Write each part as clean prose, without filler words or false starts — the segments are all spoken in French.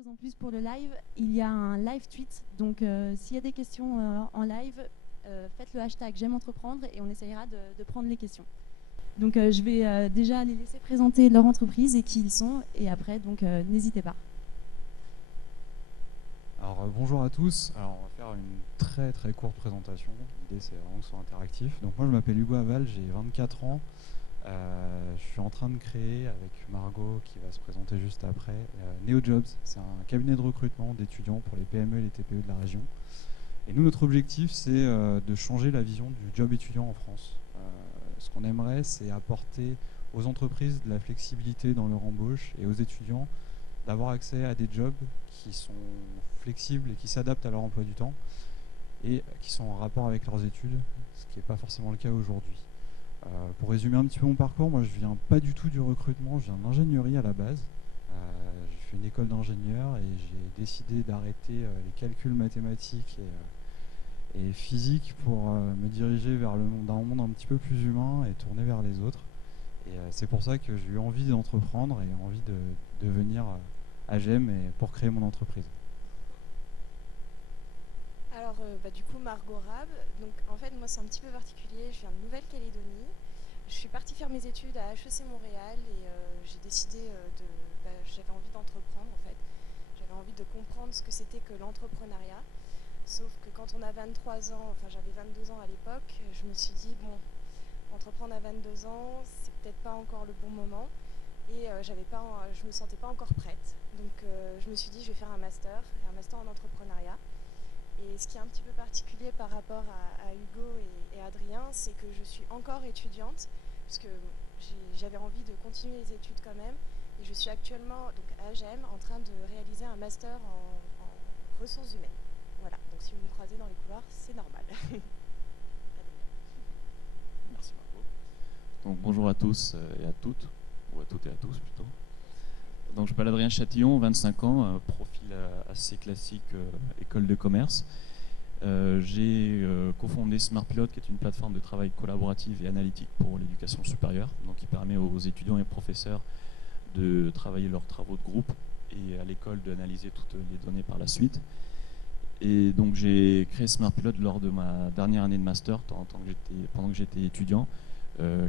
chose en plus pour le live, il y a un live tweet. Donc s'il y a des questions en live, faites le hashtag j'aime entreprendre et on essayera de prendre les questions. Donc je vais déjà les laisser présenter leur entreprise et qui ils sont. Et après, donc n'hésitez pas. Alors bonjour à tous, alors on va faire une très très courte présentation, l'idée c'est vraiment que ce soit interactif. Donc moi je m'appelle Hugo Aval, j'ai 24 ans, je suis en train de créer avec Margot qui va se présenter juste après, NeoJobs, c'est un cabinet de recrutement d'étudiants pour les PME et les TPE de la région. Et nous notre objectif c'est de changer la vision du job étudiant en France. Ce qu'on aimerait c'est apporter aux entreprises de la flexibilité dans leur embauche et aux étudiants d'avoir accès à des jobs qui sont flexibles et qui s'adaptent à leur emploi du temps et qui sont en rapport avec leurs études, ce qui n'est pas forcément le cas aujourd'hui. Pour résumer un petit peu mon parcours, moi je viens pas du tout du recrutement, je viens de l'ingénierie à la base. J'ai fait une école d'ingénieur et j'ai décidé d'arrêter les calculs mathématiques et physiques pour me diriger vers un monde un petit peu plus humain et tourner vers les autres. Et c'est pour ça que j'ai eu envie d'entreprendre et envie de venir à GEM et pour créer mon entreprise. Alors, du coup, Margot Rab. Donc, en fait, moi, c'est un petit peu particulier. Je viens de Nouvelle-Calédonie. Je suis partie faire mes études à HEC Montréal et j'ai décidé j'avais envie d'entreprendre, en fait. J'avais envie de comprendre ce que c'était que l'entrepreneuriat. Sauf que quand on a 23 ans, enfin, j'avais 22 ans à l'époque, je me suis dit, bon, entreprendre à 22 ans, c'est peut-être pas encore le bon moment. Et je me sentais pas encore prête. Donc, je me suis dit, je vais faire un master en entrepreneuriat. Et ce qui est un petit peu particulier par rapport à Hugo et Adrien, c'est que je suis encore étudiante, parce que j'avais envie de continuer les études quand même. Et je suis actuellement donc, à GEM en train de réaliser un master en ressources humaines. Voilà, donc si vous me croisez dans les couloirs, c'est normal. Merci Margot. Donc bonjour à tous et à toutes, ou à toutes et à tous plutôt. Donc je m'appelle Adrien Chatillon, 25 ans, profil assez classique, école de commerce. J'ai cofondé SmartPilot, qui est une plateforme de travail collaborative et analytique pour l'éducation supérieure, donc qui permet aux étudiants et professeurs de travailler leurs travaux de groupe et à l'école d'analyser toutes les données par la suite. Et donc j'ai créé SmartPilot lors de ma dernière année de master, pendant que j'étais étudiant,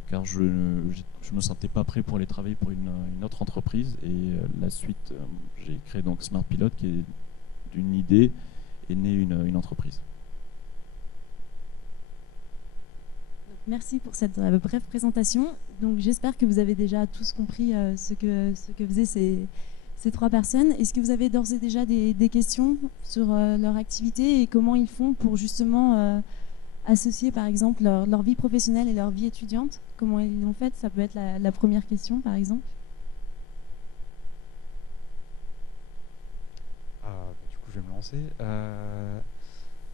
car je ne me sentais pas prêt pour aller travailler pour une autre entreprise. Et la suite, j'ai créé donc SmartPilot, qui est d'une idée est née une entreprise. Merci pour cette brève présentation. Donc j'espère que vous avez déjà tous compris ce que faisaient ces trois personnes. Est-ce que vous avez d'ores et déjà des questions sur leur activité et comment ils font pour justement associer par exemple leur vie professionnelle et leur vie étudiante? Comment ils l'ont fait? Ça peut être la première question par exemple. Du coup je vais me lancer.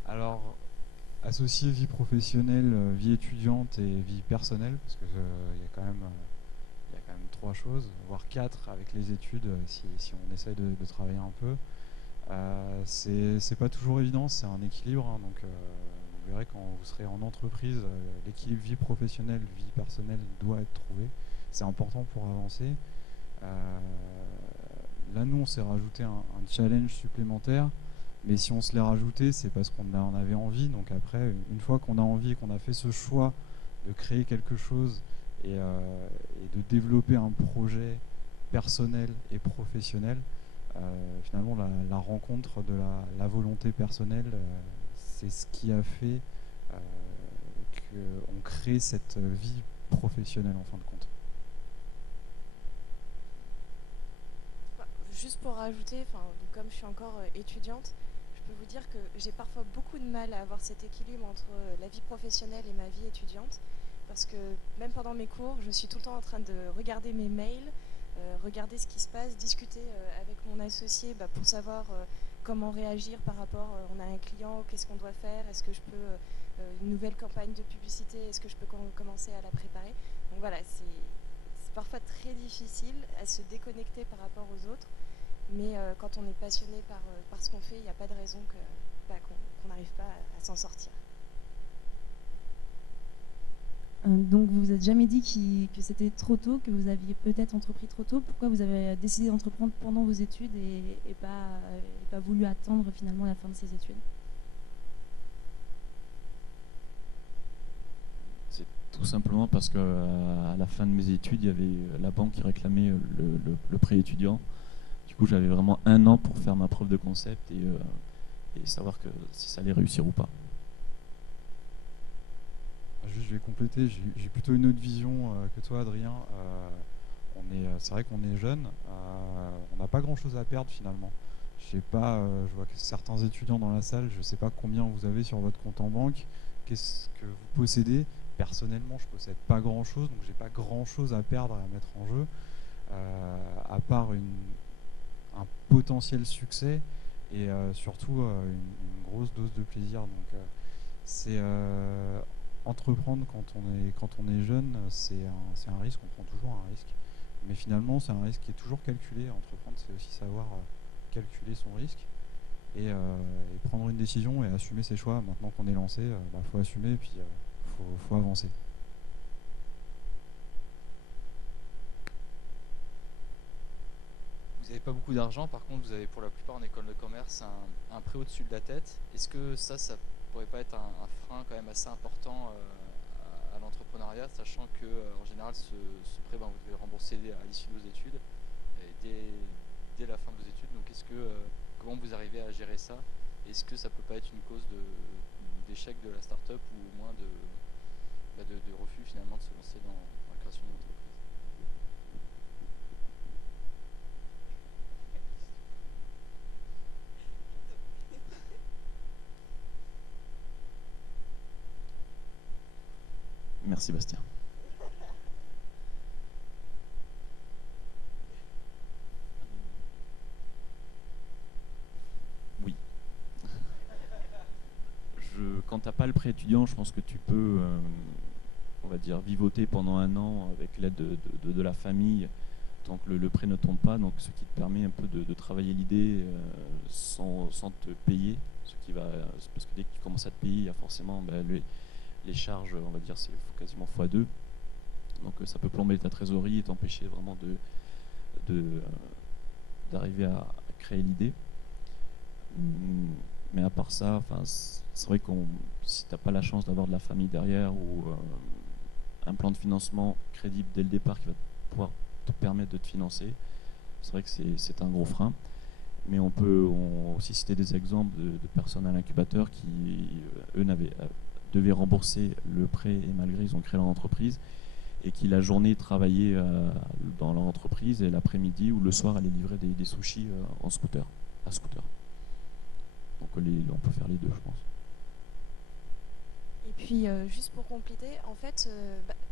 Alors associer vie professionnelle, vie étudiante et vie personnelle, parce que il y a quand même trois choses, voire quatre avec les études si on essaie de travailler un peu. C'est pas toujours évident, c'est un équilibre, hein, donc vous verrez quand vous serez en entreprise, l'équilibre vie professionnelle, vie personnelle doit être trouvé. C'est important pour avancer. Là, nous, on s'est rajouté un challenge supplémentaire, mais si on se l'est rajouté, c'est parce qu'on en avait envie. Donc après, une fois qu'on a envie et qu'on a fait ce choix de créer quelque chose et de développer un projet personnel et professionnel, finalement, la rencontre de la volonté personnelle, c'est ce qui a fait qu'on crée cette vie professionnelle en fin de compte. Juste pour rajouter, comme je suis encore étudiante, je peux vous dire que j'ai parfois beaucoup de mal à avoir cet équilibre entre la vie professionnelle et ma vie étudiante, parce que même pendant mes cours, je suis tout le temps en train de regarder mes mails, regarder ce qui se passe, discuter avec mon associé pour savoir comment réagir par rapport, on a un client, qu'est-ce qu'on doit faire, est-ce que je peux, une nouvelle campagne de publicité, est-ce que je peux commencer à la préparer. Donc voilà, c'est parfois très difficile à se déconnecter par rapport aux autres. Mais quand on est passionné par ce qu'on fait, il n'y a pas de raison qu'on n'arrive pas à s'en sortir. Donc vous vous êtes jamais dit que c'était trop tôt, que vous aviez peut-être entrepris trop tôt. Pourquoi vous avez décidé d'entreprendre pendant vos études et pas voulu attendre finalement la fin de ces études? C'est tout simplement parce que à la fin de mes études, il y avait la banque qui réclamait le prêt étudiant. Du coup, j'avais vraiment un an pour faire ma preuve de concept et savoir si ça allait réussir ou pas. Juste, je vais compléter, j'ai plutôt une autre vision que toi, Adrien. C'est vrai qu'on est jeune, on n'a pas grand-chose à perdre finalement. Je sais pas, je vois que certains étudiants dans la salle, je ne sais pas combien vous avez sur votre compte en banque, qu'est-ce que vous possédez. Personnellement, je ne possède pas grand-chose, donc j'ai pas grand-chose à perdre et à mettre en jeu, à part un potentiel succès et surtout une grosse dose de plaisir. Donc c'est entreprendre quand on est jeune, c'est un risque, on prend toujours un risque. Mais finalement, c'est un risque qui est toujours calculé. Entreprendre, c'est aussi savoir calculer son risque et prendre une décision et assumer ses choix. Maintenant qu'on est lancé, faut assumer et puis faut avancer. Vous n'avez pas beaucoup d'argent, par contre vous avez pour la plupart en école de commerce un prêt au-dessus de la tête. Est-ce que ça pourrait pas être un frein quand même assez important à l'entrepreneuriat, sachant que en général ce prêt, vous devez le rembourser à l'issue de vos études, et dès la fin de vos études. Donc comment vous arrivez à gérer ça? Est-ce que ça peut pas être une cause d'échec de la start-up ou au moins de refus finalement de se lancer dans la création d'une entreprise? Merci Bastien. Oui. Quand tu n'as pas le prêt étudiant, je pense que tu peux, on va dire, vivoter pendant un an avec l'aide de la famille tant que le prêt ne tombe pas, donc ce qui te permet un peu de travailler l'idée sans te payer, parce que dès que tu commences à te payer, il y a forcément les charges, on va dire, c'est quasiment x2. Donc ça peut plomber ta trésorerie et t'empêcher vraiment d'arriver à créer l'idée. Mais à part ça, c'est vrai que si tu n'as pas la chance d'avoir de la famille derrière ou un plan de financement crédible dès le départ qui va pouvoir te permettre de te financer, c'est vrai que c'est un gros frein. Mais on peut aussi citer des exemples de personnes à l'incubateur qui, eux, devaient rembourser le prêt et malgré ils ont créé leur entreprise et qui la journée travaillaient dans leur entreprise et l'après-midi ou le soir allaient livrer des sushis à scooter. Donc on peut faire les deux, je pense. Et puis juste pour compléter, en fait,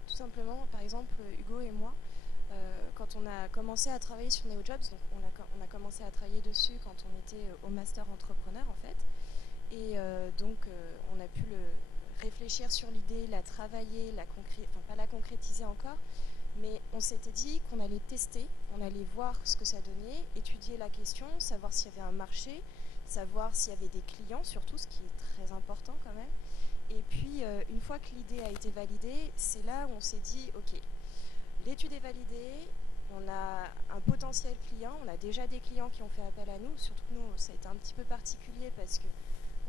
tout simplement, par exemple, Hugo et moi, quand on a commencé à travailler sur NeoJobs, donc on a commencé à travailler dessus quand on était au master entrepreneur en fait, et donc on a pu réfléchir sur l'idée, la travailler, pas la concrétiser encore, mais on s'était dit qu'on allait tester, on allait voir ce que ça donnait, étudier la question, savoir s'il y avait un marché, savoir s'il y avait des clients surtout, ce qui est très important quand même. Et puis une fois que l'idée a été validée, c'est là où on s'est dit ok, l'étude est validée, on a un potentiel client, on a déjà des clients qui ont fait appel à nous, surtout que nous ça a été un petit peu particulier parce que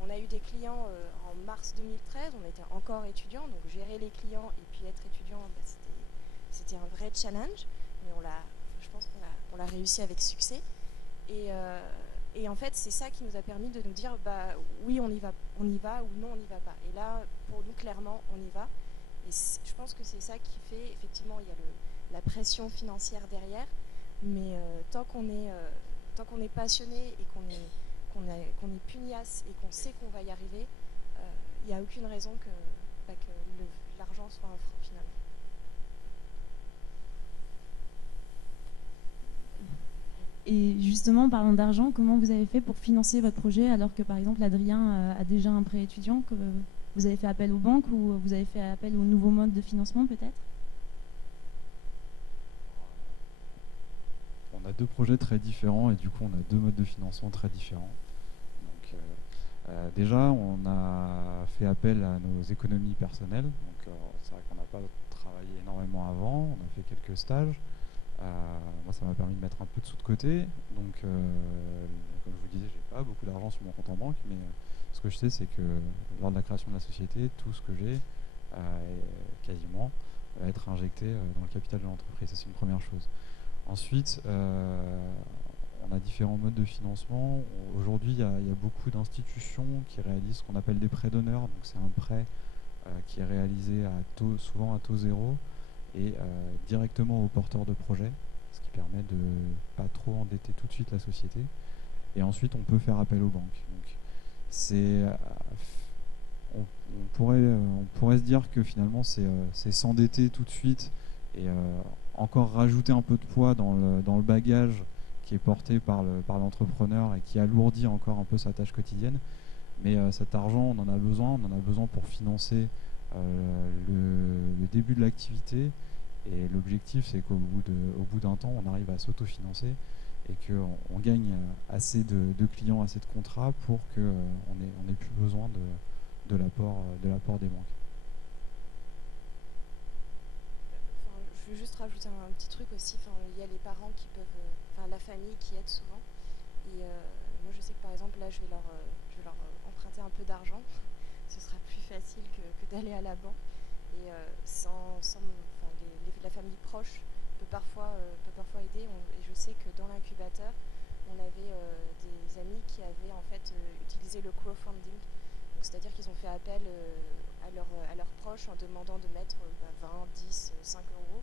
on a eu des clients en mars 2013, on était encore étudiants, donc gérer les clients et puis être étudiant, c'était un vrai challenge, mais je pense qu'on l'a réussi avec succès. Et en fait, c'est ça qui nous a permis de nous dire, oui, on y va ou non, on n'y va pas. Et là, pour nous, clairement, on y va. Et je pense que c'est ça qui fait, effectivement, il y a la pression financière derrière, mais tant qu'on est passionné et qu'on est pugnace et qu'on sait qu'on va y arriver, il n'y a aucune raison que l'argent soit un frein finalement. Et justement, parlant d'argent, comment vous avez fait pour financer votre projet alors que, par exemple, Adrien a déjà un prêt étudiant, que vous avez fait appel aux banques ou vous avez fait appel aux nouveaux modes de financement peut-être? On a deux projets très différents et du coup on a deux modes de financement très différents. Donc, Déjà, on a fait appel à nos économies personnelles. Donc, c'est vrai qu'on n'a pas travaillé énormément avant. On a fait quelques stages. Moi, ça m'a permis de mettre un peu de sous de côté. Donc, comme je vous disais, j'ai pas beaucoup d'argent sur mon compte en banque, mais ce que je sais, c'est que lors de la création de la société, tout ce que j'ai, quasiment, va être injecté dans le capital de l'entreprise. Ça, c'est une première chose. Ensuite, on a différents modes de financement. Aujourd'hui, il y a beaucoup d'institutions qui réalisent ce qu'on appelle des prêts d'honneur. Donc, c'est un prêt qui est réalisé souvent à taux zéro et directement au porteur de projet, ce qui permet de pas trop endetter tout de suite la société. Et ensuite, on peut faire appel aux banques. Donc, on pourrait se dire que finalement, c'est s'endetter tout de suite et encore rajouter un peu de poids dans le bagage qui est porté par l'entrepreneur et qui alourdit encore un peu sa tâche quotidienne. Mais cet argent, on en a besoin pour financer le début de l'activité. Et l'objectif, c'est qu'au bout d'un temps, on arrive à s'autofinancer et qu'on gagne assez de clients, assez de contrats pour qu'on n'ait plus besoin de l'apport des banques. Je veux juste rajouter un petit truc aussi. Il y a les parents qui peuvent, la famille qui aide souvent. Et moi, je sais que par exemple, là, je vais leur emprunter un peu d'argent. Ce sera plus facile que d'aller à la banque. Et la famille proche peut parfois aider. Et je sais que dans l'incubateur, on avait des amis qui avaient en fait utilisé le crowdfunding. C'est-à-dire qu'ils ont fait appel à leurs proches en demandant de mettre 20, 10, 5 euros.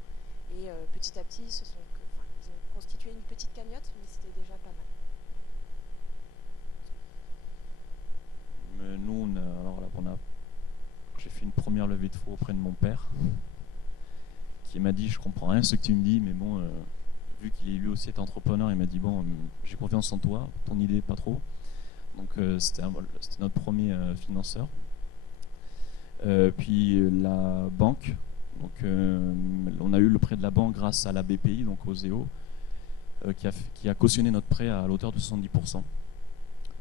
Et petit à petit, ils ont constitué une petite cagnotte, mais c'était déjà pas mal. Mais nous, j'ai fait une première levée de fonds auprès de mon père, qui m'a dit, je comprends rien ce que tu me dis, mais bon, vu qu'il est lui aussi est entrepreneur, il m'a dit, bon, j'ai confiance en toi, ton idée pas trop. Donc c'était notre premier financeur. Puis la banque, donc on a eu le prêt de la banque grâce à la BPI, donc au ZEO, qui a cautionné notre prêt à l'auteur de 70%.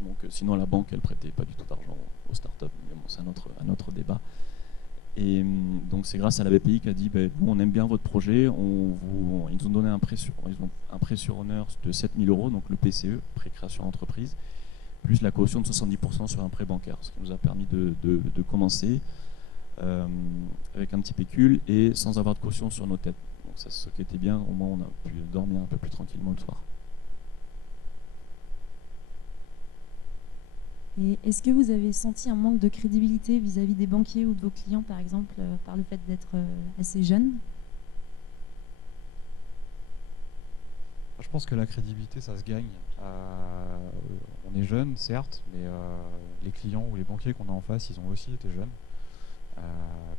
Donc sinon la banque elle prêtait pas du tout d'argent aux startups, mais bon, c'est un autre débat. Et donc c'est grâce à la BPI qui a dit nous on aime bien votre projet, ils nous ont donné un prêt sur honneur de 7 000 euros, donc le PCE, prêt création d'entreprise, plus la caution de 70% sur un prêt bancaire, ce qui nous a permis de commencer avec un petit pécule et sans avoir de caution sur nos têtes. Donc ça, ce qui était bien, au moins on a pu dormir un peu plus tranquillement le soir. Et est-ce que vous avez senti un manque de crédibilité vis-à-vis des banquiers ou de vos clients, par exemple, par le fait d'être assez jeune ? Je pense que la crédibilité, ça se gagne. On est jeune, certes, mais les clients ou les banquiers qu'on a en face, ils ont aussi été jeunes.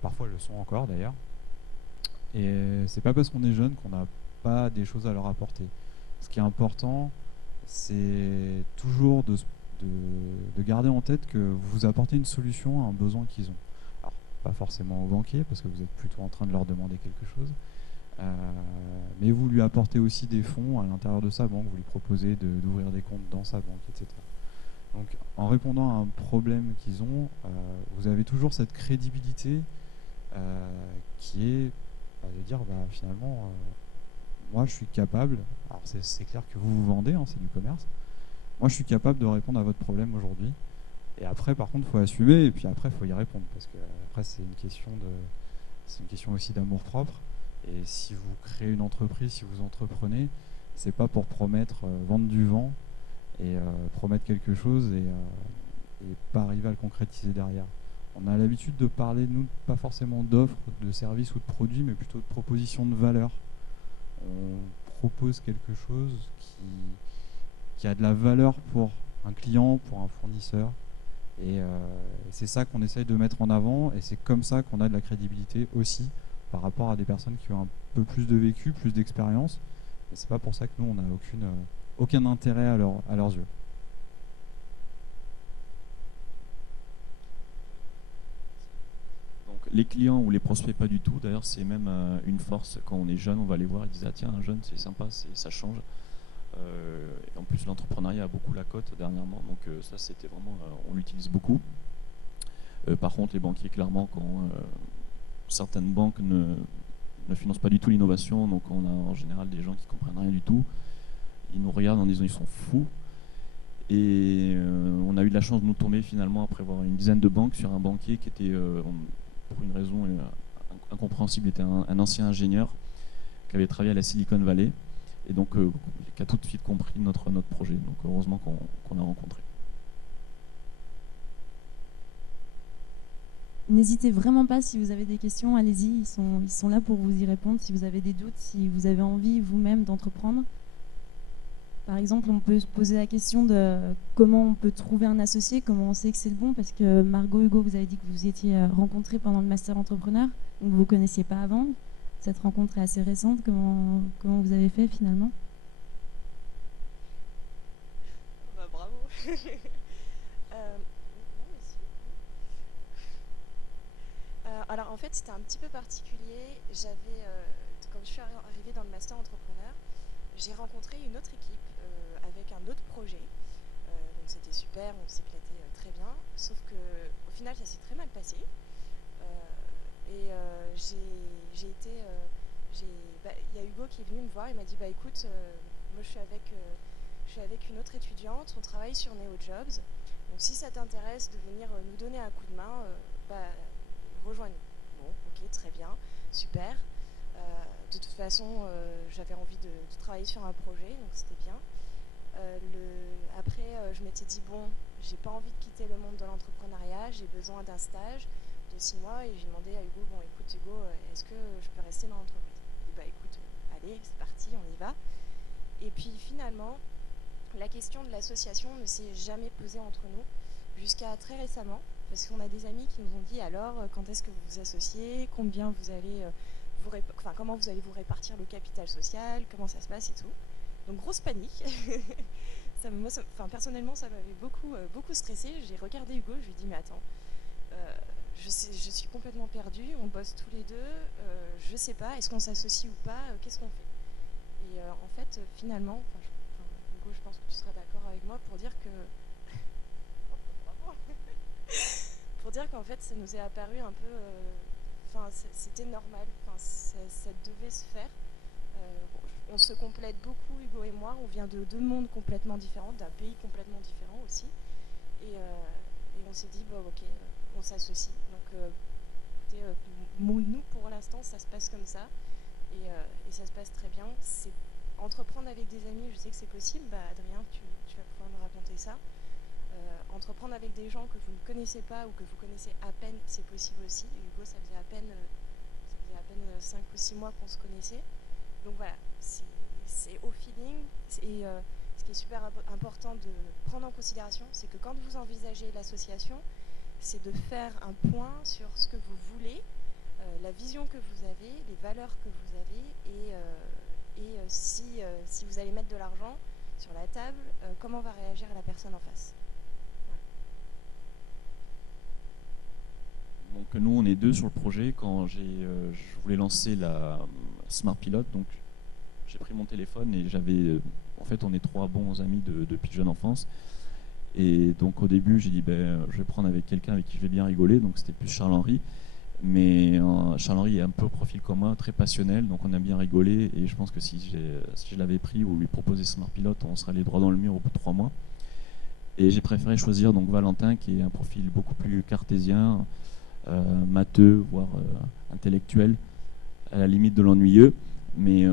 Parfois, ils le sont encore, d'ailleurs. Et c'est pas parce qu'on est jeune qu'on n'a pas des choses à leur apporter. Ce qui est important, c'est toujours de garder en tête que vous apportez une solution à un besoin qu'ils ont. Alors, pas forcément aux banquiers, parce que vous êtes plutôt en train de leur demander quelque chose, mais vous lui apportez aussi des fonds à l'intérieur de sa banque, vous lui proposez d'ouvrir des comptes dans sa banque, etc. Donc, en répondant à un problème qu'ils ont, vous avez toujours cette crédibilité qui est de dire, finalement, moi je suis capable, alors c'est clair que vous vendez, c'est du commerce, moi je suis capable de répondre à votre problème aujourd'hui. Et après, par contre, il faut assumer, et puis après, il faut y répondre, parce que après, c'est une question aussi d'amour propre. Et si vous créez une entreprise, si vous entreprenez, c'est pas pour promettre, vendre du vent et promettre quelque chose et pas arriver à le concrétiser derrière. On a l'habitude de parler, nous, pas forcément d'offres, de services ou de produits, mais plutôt de propositions de valeur. On propose quelque chose qui a de la valeur pour un client, pour un fournisseur. Et c'est ça qu'on essaye de mettre en avant, et c'est comme ça qu'on a de la crédibilité aussi par rapport à des personnes qui ont un peu plus de vécu, plus d'expérience. Et c'est pas pour ça que nous, on n'a aucun intérêt à leurs yeux. Donc les clients ou les prospects, pas du tout. D'ailleurs, c'est même une force quand on est jeune, on va les voir, ils disent ah tiens, un jeune, c'est sympa, ça change. Et en plus, l'entrepreneuriat a beaucoup la cote dernièrement, donc ça, c'était vraiment, on l'utilise beaucoup. Par contre, les banquiers, clairement, quand certaines banques ne financent pas du tout l'innovation, donc on a en général des gens qui comprennent rien du tout. Ils nous regardent en disant ils sont fous. Et on a eu de la chance de nous tomber finalement après avoir une dizaine de banques sur un banquier qui était, pour une raison incompréhensible, était un ancien ingénieur qui avait travaillé à la Silicon Valley et donc qui a tout de suite compris notre projet. Donc heureusement qu'on l'a rencontré. N'hésitez vraiment pas, si vous avez des questions, allez-y, ils sont là pour vous y répondre. Si vous avez des doutes, si vous avez envie vous-même d'entreprendre. Par exemple, on peut se poser la question de comment on peut trouver un associé, comment on sait que c'est le bon, parce que Margot, Hugo, vous avez dit que vous étiez rencontrés pendant le Master Entrepreneur, donc vous ne vous connaissiez pas avant. Cette rencontre est assez récente. Comment vous avez fait finalement? Bah, bravo. Non, mais si. Alors en fait, c'était un petit peu particulier. Quand je suis arrivée dans le Master Entrepreneur, j'ai rencontré une autre équipe avec un autre projet. Donc c'était super, on s'éclatait très bien. Sauf que au final, ça s'est très mal passé. J'ai été... il y a Hugo qui est venu me voir, il m'a dit bah écoute, moi je suis avec une autre étudiante, on travaille sur NeoJobs. Donc si ça t'intéresse de venir nous donner un coup de main, rejoins-nous. Bon, ok, très bien, super. De toute façon, j'avais envie de travailler sur un projet, donc c'était bien. Après, je m'étais dit, bon, j'ai pas envie de quitter le monde de l'entrepreneuriat, j'ai besoin d'un stage de 6 mois, et j'ai demandé à Hugo, bon écoute Hugo, est-ce que je peux rester dans l'entreprise? Il dit, bah écoute, allez, c'est parti, on y va. Et puis finalement, la question de l'association ne s'est jamais posée entre nous, jusqu'à très récemment, parce qu'on a des amis qui nous ont dit, alors, quand est-ce que vous vous associez, combien vous allez... comment vous allez vous répartir le capital social, comment ça se passe et tout. Donc grosse panique. Personnellement, ça m'avait beaucoup stressé. J'ai regardé Hugo, je lui ai dit mais attends, je suis complètement perdue, on bosse tous les deux, je sais pas, est-ce qu'on s'associe ou pas, qu'est-ce qu'on fait? Et en fait, finalement, Hugo, je pense que tu seras d'accord avec moi pour dire que... pour dire qu'en fait, ça nous est apparu un peu... c'était normal, ça devait se faire. On se complète beaucoup, Hugo et moi, on vient de deux mondes complètement différents, d'un pays complètement différent aussi. Et on s'est dit, bon ok, on s'associe. Donc écoutez, nous pour l'instant, ça se passe comme ça. Et ça se passe très bien. Entreprendre avec des amis, je sais que c'est possible. Bah, Adrien, tu vas pouvoir me raconter ça. Entreprendre avec des gens que vous ne connaissez pas ou que vous connaissez à peine, c'est possible aussi. Et Hugo, ça faisait à peine 5 ou 6 mois qu'on se connaissait. Donc voilà, c'est au feeling. Et ce qui est super important de prendre en considération, c'est que quand vous envisagez l'association, c'est de faire un point sur ce que vous voulez, la vision que vous avez, les valeurs que vous avez, et si vous allez mettre de l'argent sur la table, comment va réagir la personne en face. Donc nous, on est deux sur le projet. Quand je voulais lancer la Smart Pilot, donc j'ai pris mon téléphone et j'avais... en fait, on est trois bons amis depuis jeune enfance. Et donc au début, j'ai dit, je vais prendre avec quelqu'un avec qui je vais bien rigoler. Donc c'était plus Charles-Henri. Mais Charles-Henri est un peu au profil comme moi, très passionnel. Donc on a bien rigolé. Et je pense que si je l'avais pris ou lui proposé Smart Pilot, on serait allé droit dans le mur au bout de 3 mois. Et j'ai préféré choisir donc Valentin, qui est un profil beaucoup plus cartésien, matheux, voire intellectuel, à la limite de l'ennuyeux. Mais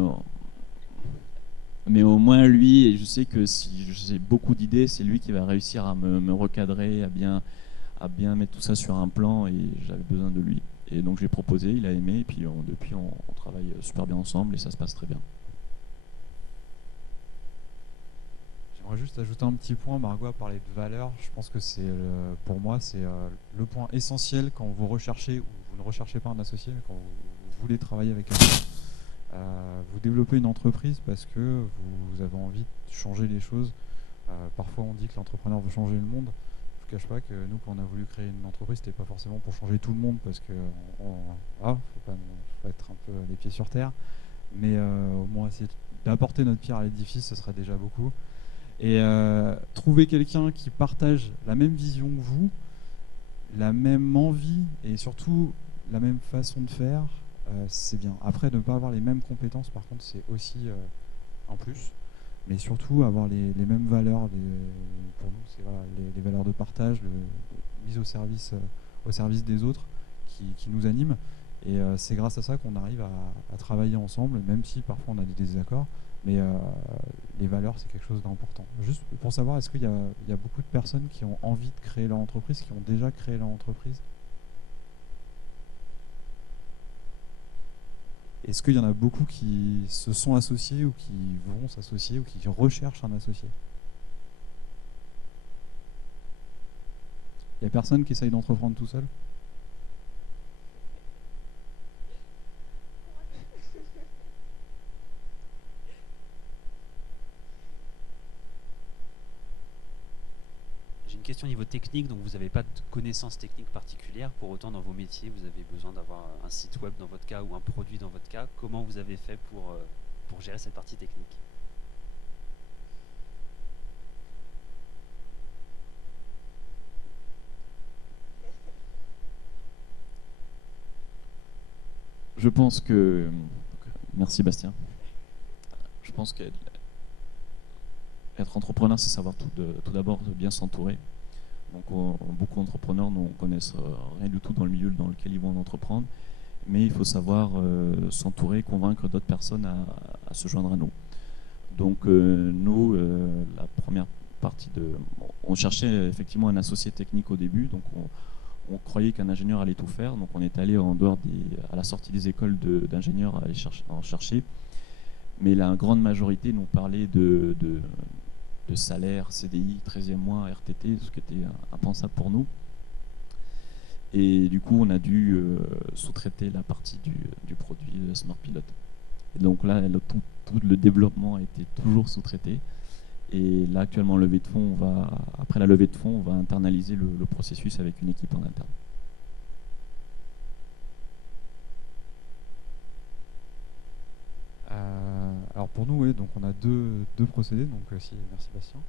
au moins lui, et je sais que si j'ai beaucoup d'idées, c'est lui qui va réussir à me recadrer, à bien mettre tout ça sur un plan, et j'avais besoin de lui. Et donc j'ai proposé, il a aimé, et puis depuis on travaille super bien ensemble et ça se passe très bien. J'aimerais juste ajouter un petit point. Margot a parlé de valeur. Je pense que pour moi, c'est le point essentiel quand vous recherchez, ou vous ne recherchez pas un associé, mais quand vous voulez travailler avec quelqu'un. Vous développez une entreprise parce que vous avez envie de changer les choses. Parfois on dit que l'entrepreneur veut changer le monde. Je ne cache pas que nous, quand on a voulu créer une entreprise, c'était pas forcément pour changer tout le monde, parce que faut pas être un peu les pieds sur terre. mais au moins essayer d'apporter notre pierre à l'édifice, ce serait déjà beaucoup. Et trouver quelqu'un qui partage la même vision que vous, la même envie et surtout la même façon de faire, c'est bien. Après, ne pas avoir les mêmes compétences, par contre, c'est aussi un plus. Mais surtout avoir les mêmes valeurs. Pour nous, c'est voilà, les valeurs de partage, mise au service des autres qui nous animent. Et c'est grâce à ça qu'on arrive à travailler ensemble, même si parfois on a des désaccords. Mais les valeurs, c'est quelque chose d'important. Juste pour savoir, est-ce qu'il y a beaucoup de personnes qui ont envie de créer leur entreprise, qui ont déjà créé leur entreprise? Est-ce qu'il y en a beaucoup qui se sont associés ou qui vont s'associer ou qui recherchent un associé? Il n'y a personne qui essaye d'entreprendre tout seul? J'ai une question au niveau technique, donc vous n'avez pas de connaissances techniques particulières. Pour autant, dans vos métiers, vous avez besoin d'avoir un site web dans votre cas ou un produit dans votre cas. Comment vous avez fait pour gérer cette partie technique? Je pense que... Merci Bastien. Je pense qu'être entrepreneur, c'est savoir tout d'abord bien s'entourer. Donc beaucoup d'entrepreneurs ne connaissent rien du tout dans le milieu dans lequel ils vont entreprendre, mais il faut savoir s'entourer, convaincre d'autres personnes à se joindre à nous. Donc nous, la première partie on cherchait effectivement un associé technique au début, donc on croyait qu'un ingénieur allait tout faire, donc on est allé en dehors à la sortie des écoles d'ingénieurs à aller en chercher, mais la grande majorité nous parlait de salaire, CDI, 13e mois, RTT, ce qui était impensable pour nous. Et du coup, on a dû sous-traiter la partie du produit de Smart Pilot. Et donc là, tout le développement a été toujours sous-traité. Et là, actuellement, après la levée de fonds, on va internaliser le processus avec une équipe en interne. Alors pour nous, oui, donc on a deux procédés. Donc merci Bastien.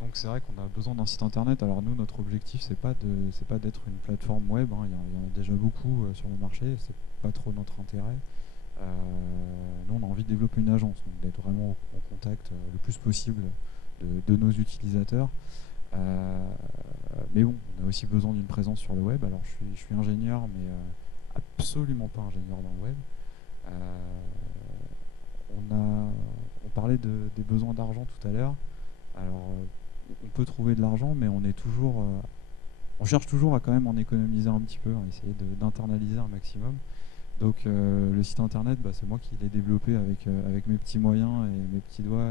Donc c'est vrai qu'on a besoin d'un site internet. Alors nous, notre objectif, c'est pas d'être une plateforme web. Hein. Il y en a déjà beaucoup sur le marché. C'est pas trop notre intérêt. Nous, on a envie de développer une agence, donc d'être vraiment en contact le plus possible de nos utilisateurs. Mais bon, on a aussi besoin d'une présence sur le web. Alors je suis ingénieur, mais absolument pas ingénieur dans le web. On parlait des besoins d'argent tout à l'heure. Alors, on peut trouver de l'argent, mais on cherche toujours à quand même en économiser un petit peu, à essayer d'internaliser un maximum. Donc, le site internet, c'est moi qui l'ai développé avec mes petits moyens et mes petits doigts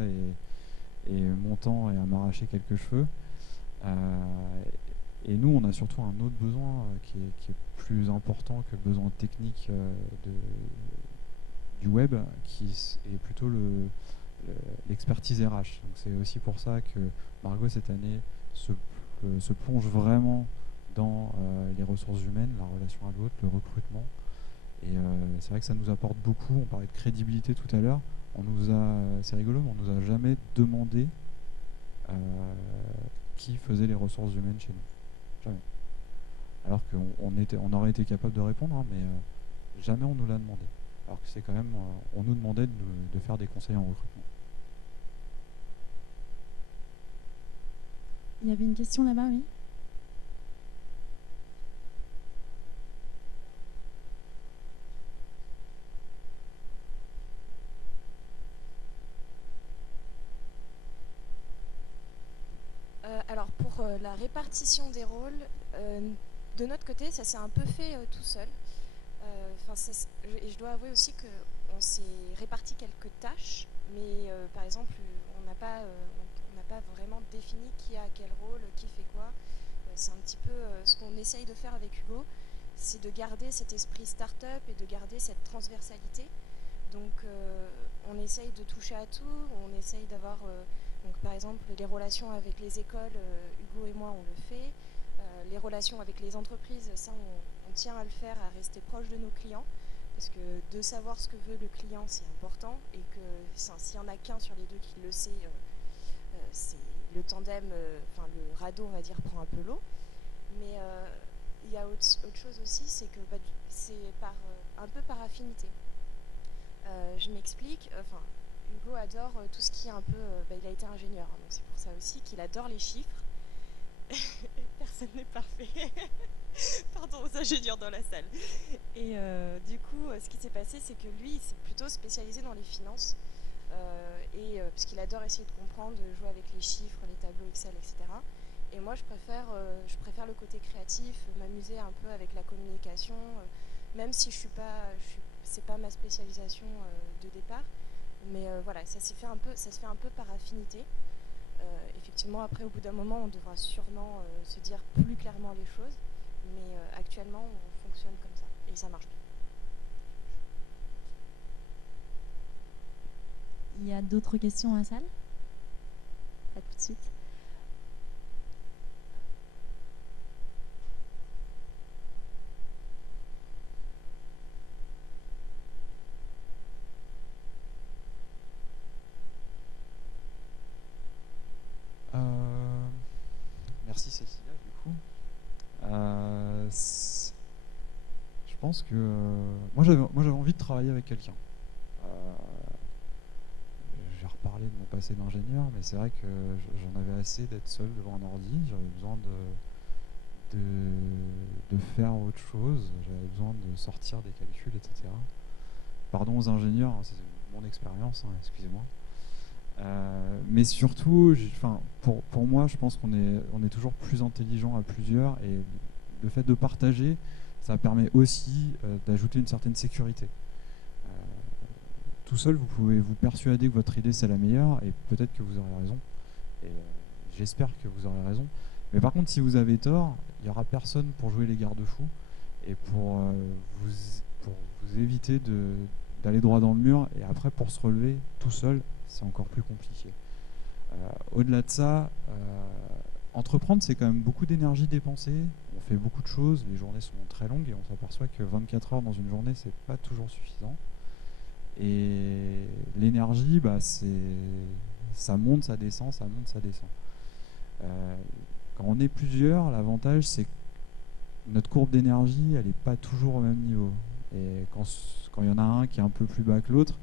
et mon temps et à m'arracher quelques cheveux. Et nous, on a surtout un autre besoin qui est plus important que le besoin technique du web, qui est plutôt l'expertise RH. Donc c'est aussi pour ça que Margot, cette année, se plonge vraiment dans les ressources humaines, la relation à l'autre, le recrutement. Et c'est vrai que ça nous apporte beaucoup. On parlait de crédibilité tout à l'heure. C'est rigolo, mais on nous a jamais demandé qui faisait les ressources humaines chez nous. Jamais. Alors qu'on aurait été capable de répondre, hein, mais jamais on nous l'a demandé. Alors que c'est quand même, on nous demandait de faire des conseils en recrutement. Il y avait une question là-bas, oui. Alors pour la répartition des rôles, de notre côté, ça s'est un peu fait tout seul. Et je dois avouer aussi qu'on s'est réparti quelques tâches, mais par exemple, on n'a pas vraiment défini qui a quel rôle, qui fait quoi. C'est un petit peu ce qu'on essaye de faire avec Hugo, c'est de garder cet esprit start-up et de garder cette transversalité. Donc on essaye de toucher à tout, on essaye d'avoir, donc par exemple, les relations avec les écoles, Hugo et moi on le fait. Les relations avec les entreprises, ça on tient à le faire, à rester proche de nos clients. Parce que de savoir ce que veut le client, c'est important, et que s'il n'y en a qu'un sur les deux qui le sait, c'est le tandem, enfin le radeau, on va dire, prend un peu l'eau. Mais il y a autre chose aussi, c'est que c'est un peu par affinité. Je m'explique, enfin, Hugo adore tout ce qui est un peu... il a été ingénieur, hein, donc c'est pour ça aussi qu'il adore les chiffres. Personne n'est parfait. Pardon aux ingénieurs dans la salle. Et du coup, ce qui s'est passé, c'est que lui, il s'est plutôt spécialisé dans les finances. Parce qu'il adore essayer de comprendre, de jouer avec les chiffres, les tableaux Excel, etc. Et moi, je préfère le côté créatif, m'amuser un peu avec la communication, même si c'est pas ma spécialisation de départ. Mais voilà, ça se fait un peu par affinité. Effectivement, après, au bout d'un moment, on devra sûrement se dire plus clairement les choses. Mais actuellement, on fonctionne comme ça et ça marche bien. Il y a d'autres questions à la salle? À tout de suite. Merci Cécilia, du coup. Je pense que moi j'avais envie de travailler avec quelqu'un. J'ai reparlé de mon passé d'ingénieur, mais c'est vrai que j'en avais assez d'être seul devant un ordi. J'avais besoin de faire autre chose. J'avais besoin de sortir des calculs, etc. Pardon aux ingénieurs, hein, c'est mon expérience, hein, excusez-moi. Mais surtout, pour moi, je pense qu'on est toujours plus intelligent à plusieurs, et le fait de partager, ça permet aussi d'ajouter une certaine sécurité. Tout seul, vous pouvez vous persuader que votre idée c'est la meilleure, et peut-être que vous aurez raison. Et j'espère que vous aurez raison. Mais par contre, si vous avez tort, il n'y aura personne pour jouer les garde-fous et pour vous éviter d'aller droit dans le mur. Et après, pour se relever tout seul, c'est encore plus compliqué. Au-delà de ça, entreprendre, c'est quand même beaucoup d'énergie dépensée. On fait beaucoup de choses, les journées sont très longues, et on s'aperçoit que 24 heures dans une journée, c'est pas toujours suffisant. Et l'énergie, ça monte, ça descend, ça monte, ça descend. Quand on est plusieurs, l'avantage, c'est que notre courbe d'énergie, elle n'est pas toujours au même niveau. Et quand il y en a un qui est un peu plus bas que l'autre,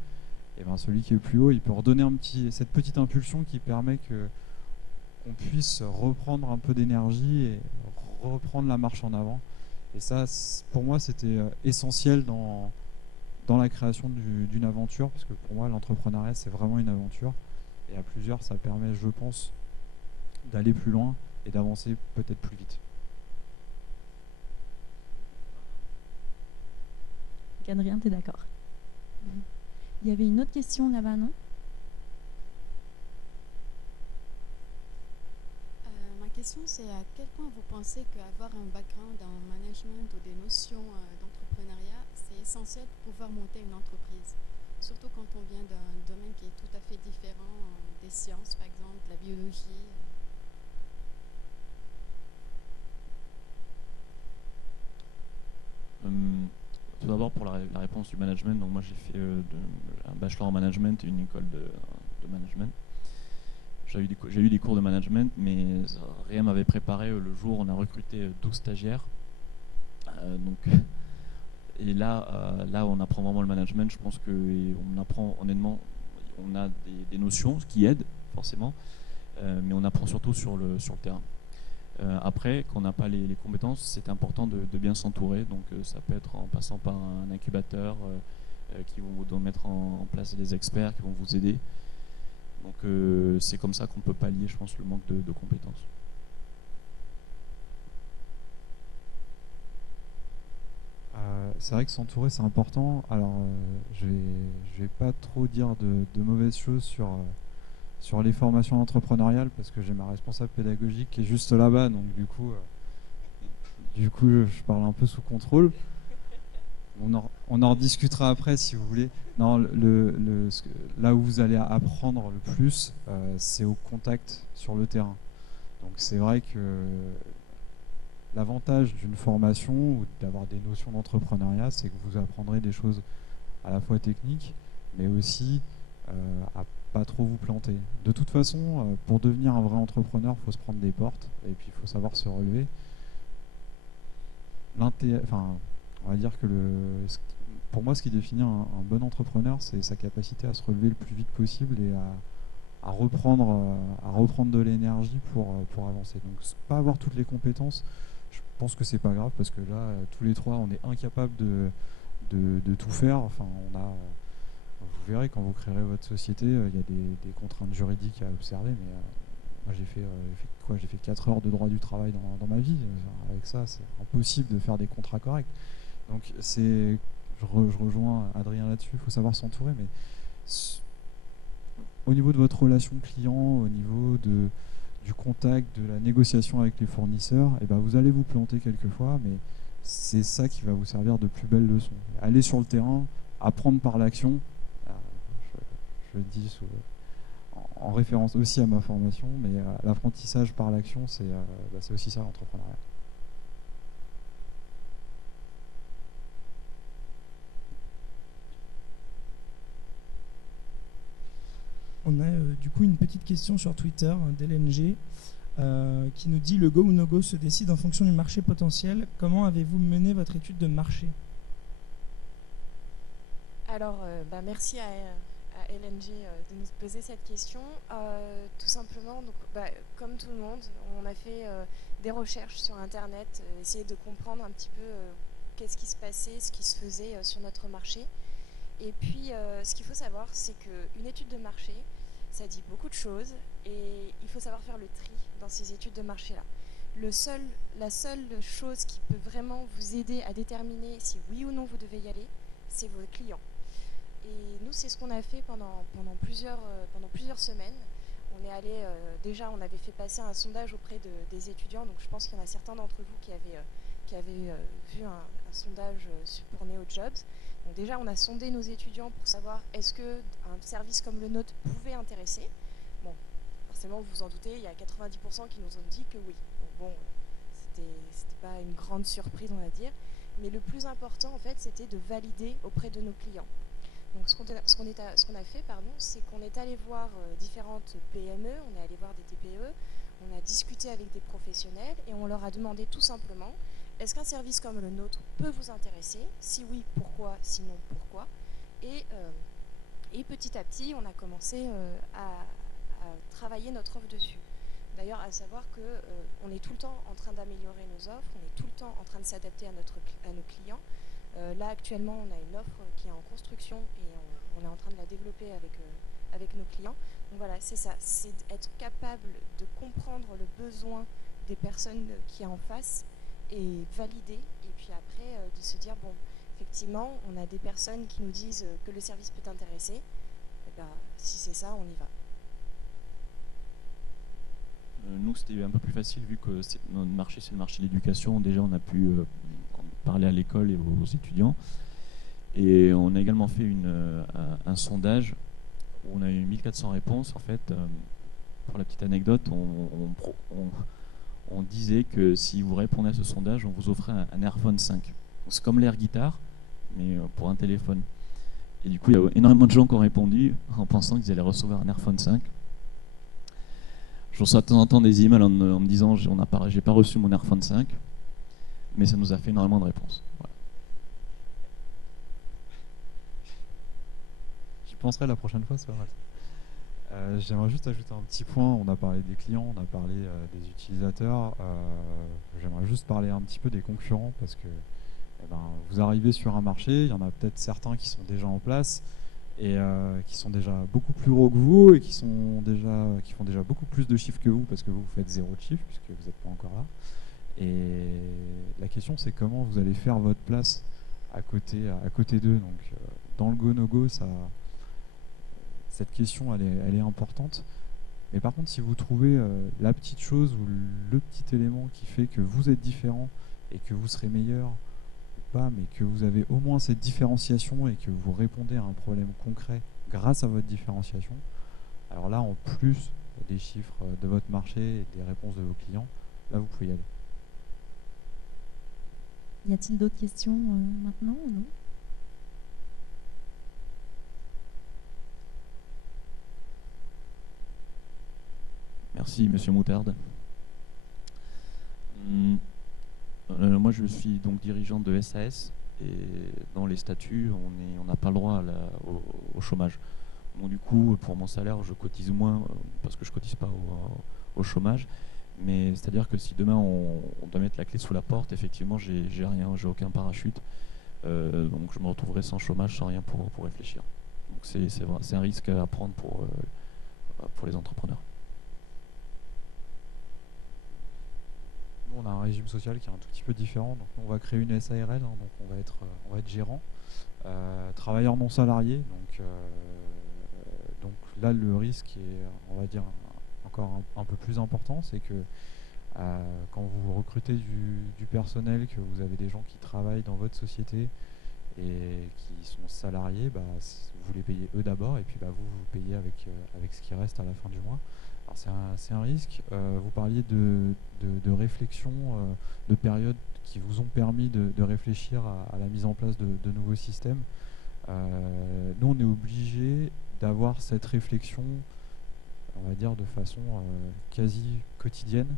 et ben celui qui est plus haut, il peut redonner cette petite impulsion qui permet qu'on puisse reprendre un peu d'énergie et reprendre la marche en avant. Et ça, pour moi, c'était essentiel dans la création d'une aventure, parce que pour moi, l'entrepreneuriat, c'est vraiment une aventure. Et à plusieurs, ça permet, je pense, d'aller plus loin et d'avancer peut-être plus vite. Adrien, tu es d'accord? Il y avait une autre question là-bas, non? Ma question, c'est à quel point vous pensez qu'avoir un background en management ou des notions d'entrepreneuriat, c'est essentiel pour pouvoir monter une entreprise, surtout quand on vient d'un domaine qui est tout à fait différent des sciences, par exemple, de la biologie. Tout d'abord, pour la réponse du management, donc moi j'ai fait un bachelor en management et une école de management. J'ai eu des cours de management, mais rien m'avait préparé le jour où on a recruté 12 stagiaires. Et là, on apprend vraiment le management. Je pense qu'on apprend, honnêtement, on a des notions qui aident forcément, mais on apprend surtout sur le terrain. Après, quand on n'a pas les compétences, c'est important de bien s'entourer. Donc ça peut être en passant par un incubateur qui vont vous mettre en place des experts qui vont vous aider. Donc c'est comme ça qu'on peut pallier, je pense, le manque de compétences. C'est vrai que s'entourer, c'est important. Alors, je vais pas trop dire de mauvaises choses sur les formations entrepreneuriales, parce que j'ai ma responsable pédagogique qui est juste là-bas, donc du coup, je parle un peu sous contrôle. On en rediscutera après si vous voulez. Non, là où vous allez apprendre le plus, c'est au contact sur le terrain. Donc c'est vrai que l'avantage d'une formation ou d'avoir des notions d'entrepreneuriat, c'est que vous apprendrez des choses à la fois techniques, mais aussi à pas trop vous planter. De toute façon, pour devenir un vrai entrepreneur, il faut se prendre des portes et puis il faut savoir se relever. Enfin, on va dire que pour moi, ce qui définit un bon entrepreneur, c'est sa capacité à se relever le plus vite possible et à reprendre de l'énergie pour avancer. Donc, pas avoir toutes les compétences, je pense que c'est pas grave parce que là, tous les trois, on est incapables de tout faire. Enfin, vous verrez quand vous créerez votre société, il y a des contraintes juridiques à observer, mais moi j'ai fait 4 heures de droit du travail dans ma vie. Avec ça, c'est impossible de faire des contrats corrects. Donc je rejoins Adrien là-dessus, il faut savoir s'entourer, mais au niveau de votre relation client, au niveau du contact, de la négociation avec les fournisseurs, et ben vous allez vous planter quelquefois, mais c'est ça qui va vous servir de plus belle leçon. Aller sur le terrain, apprendre par l'action, je le dis en référence aussi à ma formation, mais l'apprentissage par l'action, c'est aussi ça l'entrepreneuriat. On a du coup une petite question sur Twitter d'LNG qui nous dit: le go ou no go se décide en fonction du marché potentiel. Comment avez-vous mené votre étude de marché? Alors, merci à LNG de nous poser cette question. Tout simplement, donc, comme tout le monde, on a fait des recherches sur Internet, essayer de comprendre un petit peu qu'est-ce qui se passait, ce qui se faisait sur notre marché. Et puis, ce qu'il faut savoir, c'est qu'une étude de marché, ça dit beaucoup de choses et il faut savoir faire le tri dans ces études de marché-là. La seule chose qui peut vraiment vous aider à déterminer si oui ou non vous devez y aller, c'est vos clients. Et nous, c'est ce qu'on a fait pendant plusieurs semaines. On est allé, déjà, on avait fait passer un sondage auprès des étudiants, donc je pense qu'il y en a certains d'entre vous qui avaient vu un sondage pour NeoJobs. Donc déjà, on a sondé nos étudiants pour savoir est-ce qu'un service comme le nôtre pouvait intéresser. Bon, forcément, vous vous en doutez, il y a 90% qui nous ont dit que oui. Donc bon, c'était pas une grande surprise, on va dire. Mais le plus important, en fait, c'était de valider auprès de nos clients. Donc ce qu'on a fait, c'est qu'on est allé voir différentes PME, on est allé voir des TPE, on a discuté avec des professionnels et on leur a demandé tout simplement: est-ce qu'un service comme le nôtre peut vous intéresser? Si oui, pourquoi? Sinon, pourquoi? Et petit à petit, on a commencé à travailler notre offre dessus. D'ailleurs, à savoir qu'on est tout le temps en train d'améliorer nos offres, on est tout le temps en train de s'adapter à nos clients. Là, actuellement, on a une offre qui est en construction et on est en train de la développer avec nos clients. Donc voilà, c'est ça, c'est être capable de comprendre le besoin des personnes qui est en face et valider. Et puis après, de se dire, bon, effectivement, on a des personnes qui nous disent que le service peut t'intéresser. Et ben, si c'est ça, on y va. Nous, c'était un peu plus facile vu que notre marché, c'est le marché de l'éducation. Déjà, on a pu parler à l'école et aux étudiants. Et on a également fait un sondage où on a eu 1400 réponses. En fait, pour la petite anecdote, on disait que si vous répondez à ce sondage, on vous offrait un Airphone 5. C'est comme l'Air Guitar, mais pour un téléphone. Et du coup, il y a énormément de gens qui ont répondu en pensant qu'ils allaient recevoir un Airphone 5. Je reçois de temps en temps des emails en me disant j'ai pas reçu mon Airphone 5, mais ça nous a fait énormément de réponses. Voilà. J'y penserai la prochaine fois, c'est pas mal. J'aimerais juste ajouter un petit point. On a parlé des clients, on a parlé des utilisateurs. J'aimerais juste parler un petit peu des concurrents parce que vous arrivez sur un marché, il y en a peut-être certains qui sont déjà en place et qui sont déjà beaucoup plus gros que vous et qui font déjà beaucoup plus de chiffres que vous parce que vous faites 0 de chiffres puisque vous n'êtes pas encore là. Et la question, c'est comment vous allez faire votre place à côté d'eux. Donc dans le go-no-go, cette question elle est importante. Mais par contre, si vous trouvez la petite chose ou le petit élément qui fait que vous êtes différent et que vous serez meilleur ou pas, mais que vous avez au moins cette différenciation et que vous répondez à un problème concret grâce à votre différenciation, alors là, en plus des chiffres de votre marché et des réponses de vos clients, là, vous pouvez y aller. Y a-t-il d'autres questions maintenant ou non? Merci, Monsieur Moutarde. Moi, je suis donc dirigeant de SAS et dans les statuts, on n'a pas le droit au chômage. Donc, du coup, pour mon salaire, je cotise moins parce que je cotise pas au chômage. Mais c'est-à-dire que si demain on doit mettre la clé sous la porte, effectivement, j'ai rien, j'ai aucun parachute. Donc, je me retrouverai sans chômage, sans rien pour réfléchir. Donc, c'est un risque à prendre pour les entrepreneurs. Nous, on a un régime social qui est un tout petit peu différent. Donc, nous, on va créer une SARL, hein, donc on va être gérant, travailleur non salarié. Donc là, le risque est, on va dire, encore un peu plus important, c'est que quand vous recrutez du personnel, que vous avez des gens qui travaillent dans votre société et qui sont salariés, bah, vous les payez eux d'abord et puis bah, vous payez avec ce qui reste à la fin du mois. C'est un risque. Vous parliez de réflexion, de périodes qui vous ont permis de réfléchir à la mise en place de nouveaux systèmes. Nous, on est obligé d'avoir cette réflexion, on va dire, de façon quasi quotidienne.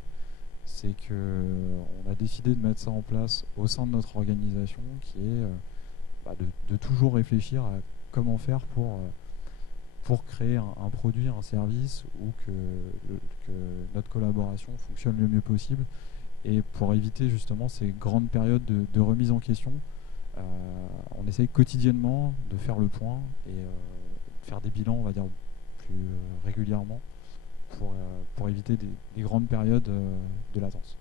C'est qu'on a décidé de mettre ça en place au sein de notre organisation, qui est de toujours réfléchir à comment faire pour créer un produit, un service, ou que notre collaboration fonctionne le mieux possible. Et pour éviter justement ces grandes périodes de remise en question, on essaye quotidiennement de faire le point et de faire des bilans, on va dire, plus régulièrement pour éviter des grandes périodes de latence.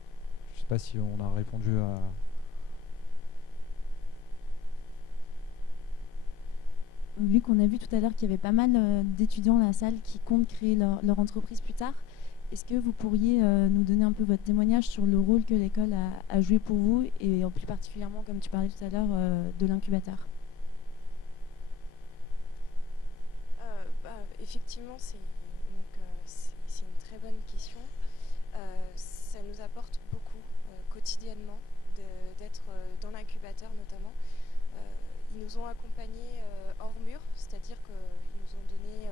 Je ne sais pas si on a répondu à... Vu qu'on a vu tout à l'heure qu'il y avait pas mal d'étudiants dans la salle qui comptent créer leur entreprise plus tard, est-ce que vous pourriez nous donner un peu votre témoignage sur le rôle que l'école a joué pour vous et en plus particulièrement, comme tu parlais tout à l'heure, de l'incubateur? Effectivement, c'est une très bonne question. Ça nous apporte beaucoup quotidiennement d'être dans l'incubateur notamment. Ils nous ont accompagnés hors mur, c'est-à-dire qu'ils nous ont donné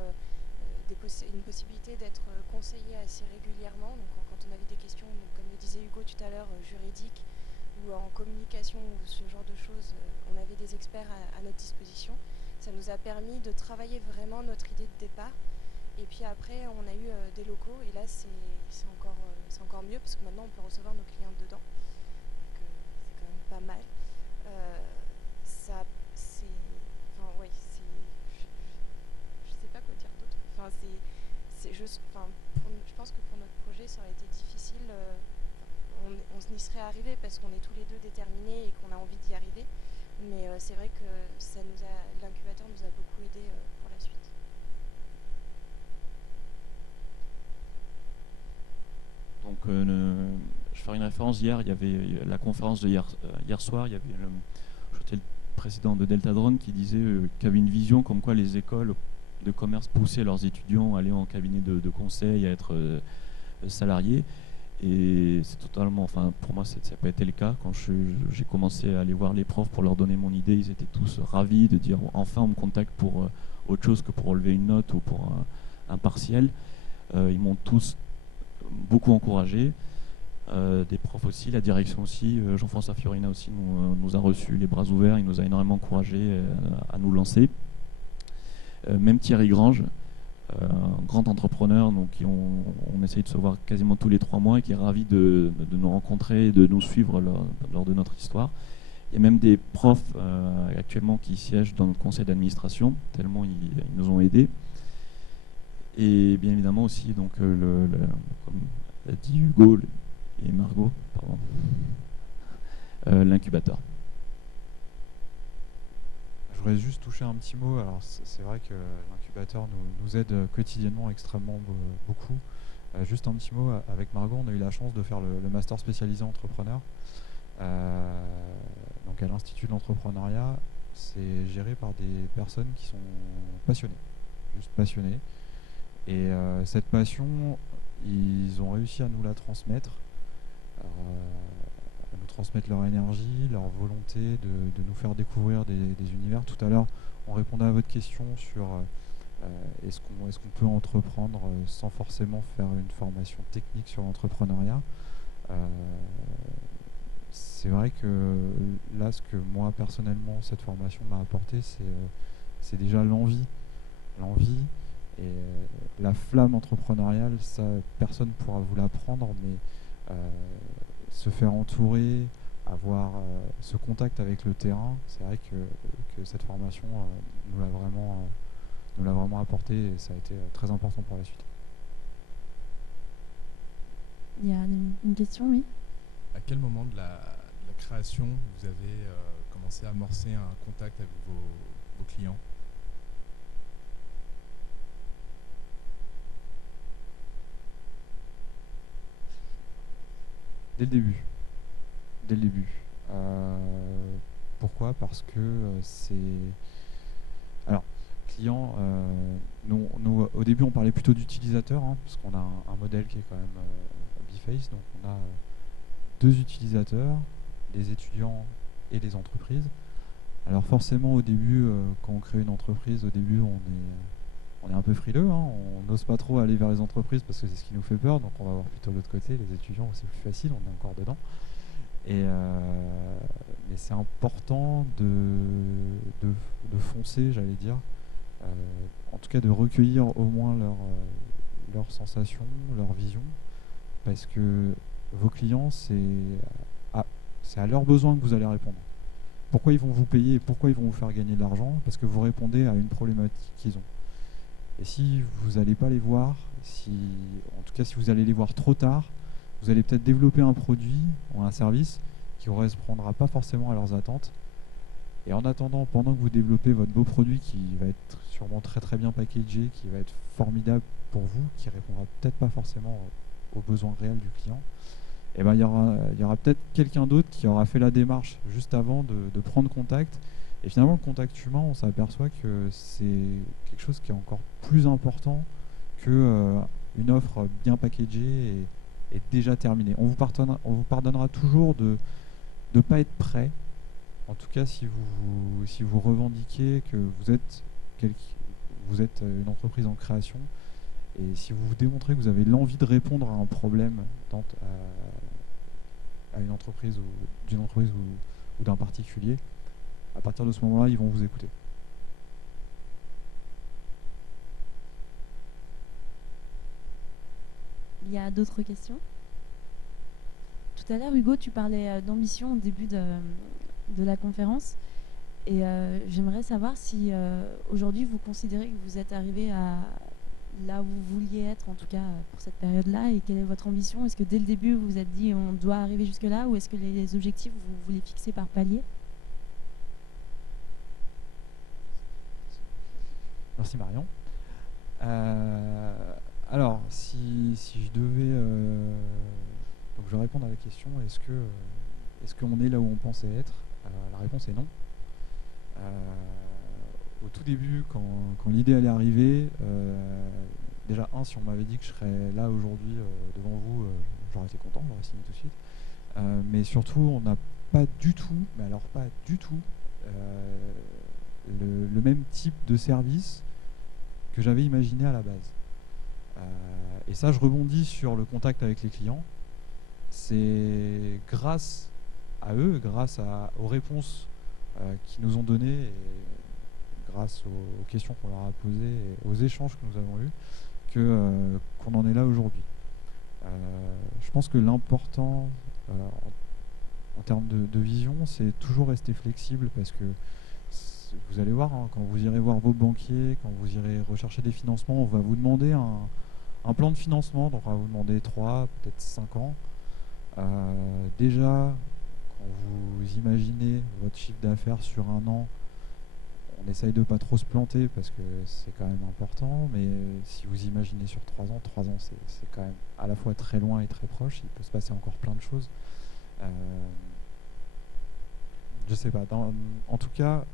une possibilité d'être conseillés assez régulièrement. Donc, quand on avait des questions, donc, comme le disait Hugo tout à l'heure, juridiques ou en communication ou ce genre de choses, on avait des experts à notre disposition. Ça nous a permis de travailler vraiment notre idée de départ. Et puis après, on a eu des locaux et là, c'est encore mieux parce que maintenant, on peut recevoir nos clients dedans. Donc, c'est quand même pas mal. Je sais pas quoi dire d'autre. Je pense que pour notre projet, ça aurait été difficile. On y serait arrivé parce qu'on est tous les deux déterminés et qu'on a envie d'y arriver. Mais c'est vrai que l'incubateur nous a beaucoup aidé pour la suite. Donc, je vais faire une référence. Hier, il y avait la conférence de hier soir. Il y avait le président de Delta Drone qui disait qu'il y avait une vision comme quoi les écoles de commerce poussaient leurs étudiants à aller en cabinet de conseil, à être salariés. Et c'est totalement, enfin pour moi ça n'a pas été le cas. Quand j'ai commencé à aller voir les profs pour leur donner mon idée, ils étaient tous ravis de dire enfin on me contacte pour autre chose que pour relever une note ou pour un partiel. Ils m'ont tous beaucoup encouragé. Des profs aussi, la direction aussi, Jean-François Fiorina aussi nous a reçus les bras ouverts, il nous a énormément encouragés à nous lancer. Même Thierry Grange, un grand entrepreneur, donc on essaye de se voir quasiment tous les 3 mois et qui est ravi de nous rencontrer et de nous suivre lors de notre histoire. Il y a même des profs actuellement qui siègent dans notre conseil d'administration, tellement ils nous ont aidés. Et bien évidemment aussi, donc, comme l'a dit Hugo et Margot, l'incubateur. Je voudrais juste toucher un petit mot. Alors c'est vrai que l'incubateur nous aide quotidiennement extrêmement beaucoup. Juste un petit mot, avec Margot, on a eu la chance de faire le master spécialisé entrepreneur. Donc à l'Institut de l'entrepreneuriat, c'est géré par des personnes qui sont passionnées, juste passionnées. Et cette passion, ils ont réussi à nous la transmettre, à nous transmettre leur énergie, leur volonté de nous faire découvrir des univers. Tout à l'heure, on répondait à votre question sur est-ce qu'on peut entreprendre sans forcément faire une formation technique sur l'entrepreneuriat. C'est vrai que là, ce que moi, personnellement, cette formation m'a apporté, c'est déjà l'envie. L'envie et la flamme entrepreneuriale, ça, personne ne pourra vous l'apprendre, mais se faire entourer, avoir ce contact avec le terrain, c'est vrai que cette formation nous l'a vraiment apporté et ça a été très important pour la suite. Il y a une question, oui. À quel moment de la création vous avez commencé à amorcer un contact avec vos clients? Dès le début. Dès le début. Pourquoi? Parce que c'est... Alors, client, nous, au début, on parlait plutôt d'utilisateurs, hein, parce qu'on a un modèle qui est quand même Biface, donc on a 2 utilisateurs, les étudiants et les entreprises. Alors forcément, au début, quand on crée une entreprise, au début, on est un peu frileux, hein, on n'ose pas trop aller vers les entreprises parce que c'est ce qui nous fait peur, donc on va voir plutôt l'autre côté, les étudiants où c'est plus facile, on est encore dedans. Mais c'est important de foncer, j'allais dire, en tout cas de recueillir au moins leurs sensations, leurs visions, parce que vos clients, c'est à leurs besoins que vous allez répondre. Pourquoi ils vont vous payer et pourquoi ils vont vous faire gagner de l'argent? Parce que vous répondez à une problématique qu'ils ont. Et si vous n'allez pas les voir, en tout cas si vous allez les voir trop tard, vous allez peut-être développer un produit ou un service qui ne correspondra pas forcément à leurs attentes. Et en attendant, pendant que vous développez votre beau produit qui va être sûrement très très bien packagé, qui va être formidable pour vous, qui répondra peut-être pas forcément aux besoins réels du client, et ben, il y aura peut-être quelqu'un d'autre qui aura fait la démarche juste avant de prendre contact. Et finalement, le contact humain, on s'aperçoit que c'est quelque chose qui est encore plus important qu'une offre bien packagée et déjà terminée. On vous pardonnera toujours de ne pas être prêt. En tout cas, si vous revendiquez que vous êtes une entreprise en création, et si vous démontrez que vous avez l'envie de répondre à un problème à une entreprise ou d'un particulier, à partir de ce moment-là, ils vont vous écouter. Il y a d'autres questions? Tout à l'heure, Hugo, tu parlais d'ambition au début de la conférence. Et j'aimerais savoir si aujourd'hui, vous considérez que vous êtes arrivé à là où vous vouliez être, en tout cas pour cette période-là, et quelle est votre ambition? Est-ce que dès le début, vous vous êtes dit on doit arriver jusque-là, ou est-ce que les objectifs, vous les fixez par palier? Merci Marion. Alors, si je devais... donc je vais répondre à la question, est-ce qu'on est là où on pensait être? La réponse est non. Au tout début, quand l'idée allait arriver, déjà, si on m'avait dit que je serais là aujourd'hui devant vous, j'aurais été content, j'aurais signé tout de suite. Mais surtout, on n'a pas du tout, mais alors pas du tout, le même type de service que j'avais imaginé à la base. Et ça, je rebondis sur le contact avec les clients. C'est grâce à eux, grâce aux réponses qu'ils nous ont données, et grâce aux questions qu'on leur a posées et aux échanges que nous avons eus, qu'on en est là aujourd'hui. Je pense que l'important en termes de vision, c'est toujours rester flexible, parce que vous allez voir, hein, quand vous irez voir vos banquiers, quand vous irez rechercher des financements, on va vous demander un plan de financement, donc on va vous demander 3, peut-être 5 ans. Déjà, quand vous imaginez votre chiffre d'affaires sur un an, on essaye de ne pas trop se planter parce que c'est quand même important, mais si vous imaginez sur 3 ans c'est quand même à la fois très loin et très proche, il peut se passer encore plein de choses. Je sais pas, en tout cas,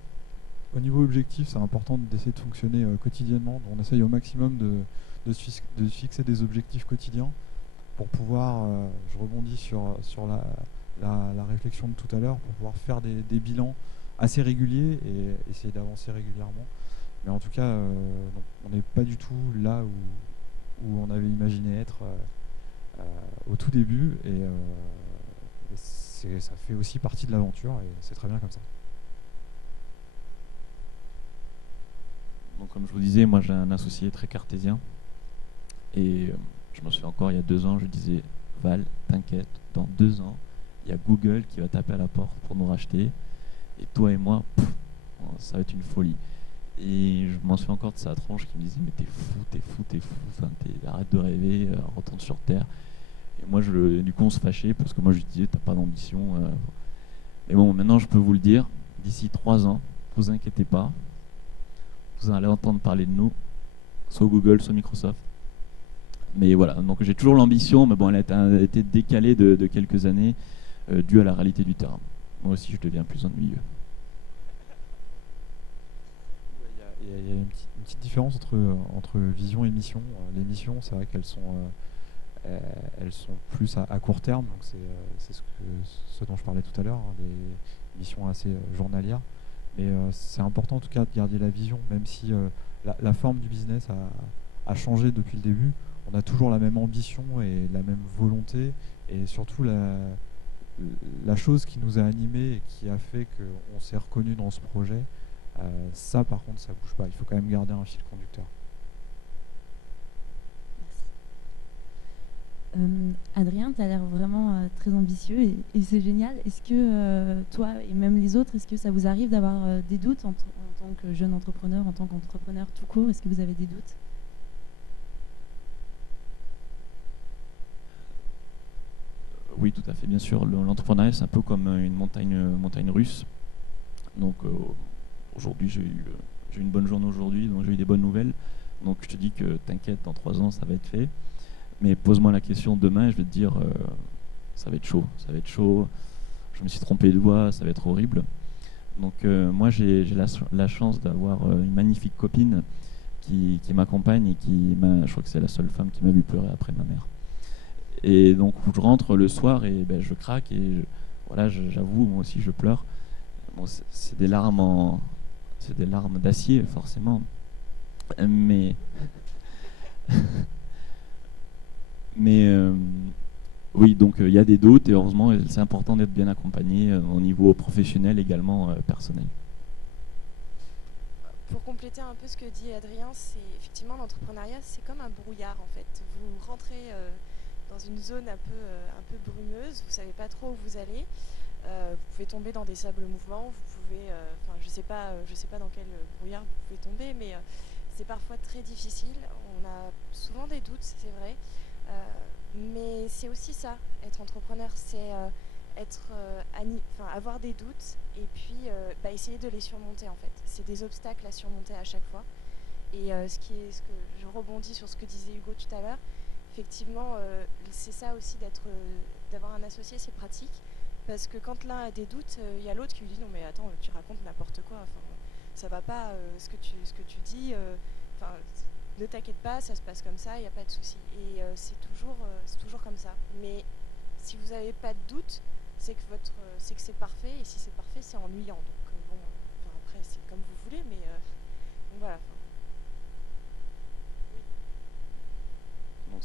au niveau objectif, c'est important d'essayer de fonctionner quotidiennement. On essaye au maximum de se fixer des objectifs quotidiens pour pouvoir, je rebondis sur la réflexion de tout à l'heure pour pouvoir faire des bilans assez réguliers et essayer d'avancer régulièrement. Mais en tout cas, non, on n'est pas du tout là où on avait imaginé être au tout début. Et ça fait aussi partie de l'aventure et c'est très bien comme ça. Donc, comme je vous disais, moi j'ai un associé très cartésien. Et je me souviens encore, il y a 2 ans, je disais, Val, t'inquiète, dans 2 ans, il y a Google qui va taper à la porte pour nous racheter. Et toi et moi, ça va être une folie. Et je m'en souviens encore de sa tronche qui me disait, mais t'es fou, enfin, arrête de rêver, retourne sur Terre. Et moi, du coup, on se fâchait parce que moi, je lui disais, t'as pas d'ambition. Mais bon, maintenant, je peux vous le dire, d'ici 3 ans, vous inquiétez pas, vous allez entendre parler de nous, soit Google, soit Microsoft. Mais voilà, donc j'ai toujours l'ambition, mais bon, elle a été décalée de quelques années due à la réalité du terrain. Moi aussi, je deviens plus ennuyeux. Il y a une petite différence entre vision et mission. Les missions, c'est vrai qu'elles sont plus à court terme, donc c'est ce dont je parlais tout à l'heure, hein, des missions assez journalières. Mais c'est important en tout cas de garder la vision, même si la forme du business a changé depuis le début. On a toujours la même ambition et la même volonté, et surtout la chose qui nous a animés et qui a fait qu'on s'est reconnu dans ce projet, ça par contre ça bouge pas, il faut quand même garder un fil conducteur. Merci. Adrien, tu as l'air vraiment très ambitieux et c'est génial. Est-ce que toi et même les autres, est-ce que ça vous arrive d'avoir des doutes en tant que jeune entrepreneur, en tant qu'entrepreneur tout court? Est-ce que vous avez des doutes? Oui, tout à fait, bien sûr. L'entrepreneuriat, c'est un peu comme une montagne russe. Donc aujourd'hui, j'ai eu une bonne journée aujourd'hui, donc j'ai eu des bonnes nouvelles. Donc je te dis que t'inquiète, dans 3 ans, ça va être fait. Mais pose-moi la question demain, je vais te dire, ça va être chaud, je me suis trompé de voie, ça va être horrible. Donc moi, j'ai la chance d'avoir une magnifique copine qui m'accompagne et je crois que c'est la seule femme qui m'a vu pleurer après ma mère. Et donc je rentre le soir et je craque et voilà, j'avoue, moi aussi je pleure. Bon, c'est des larmes d'acier forcément, mais oui, donc il y a des doutes et heureusement c'est important d'être bien accompagné au niveau professionnel également personnel. Pour compléter un peu ce que dit Adrien, c'est effectivement l'entrepreneuriat, c'est comme un brouillard en fait. Vous rentrez dans une zone un peu brumeuse, vous savez pas trop où vous allez. Vous pouvez tomber dans des sables mouvants, vous pouvez, je sais pas dans quel brouillard vous pouvez tomber, mais c'est parfois très difficile. On a souvent des doutes, c'est vrai, mais c'est aussi ça, être entrepreneur, c'est avoir des doutes et puis essayer de les surmonter en fait. C'est des obstacles à surmonter à chaque fois. Et ce que je rebondis sur ce que disait Hugo tout à l'heure, effectivement, c'est ça aussi d'avoir un associé, c'est pratique. Parce que quand l'un a des doutes, il y a l'autre qui lui dit non mais attends, tu racontes n'importe quoi, ça va pas ce que tu dis, ne t'inquiète pas, ça se passe comme ça, il n'y a pas de souci. Et c'est toujours comme ça. Mais si vous n'avez pas de doute, c'est que c'est parfait, et si c'est parfait, c'est ennuyant. Donc après c'est comme vous voulez, mais donc voilà. Donc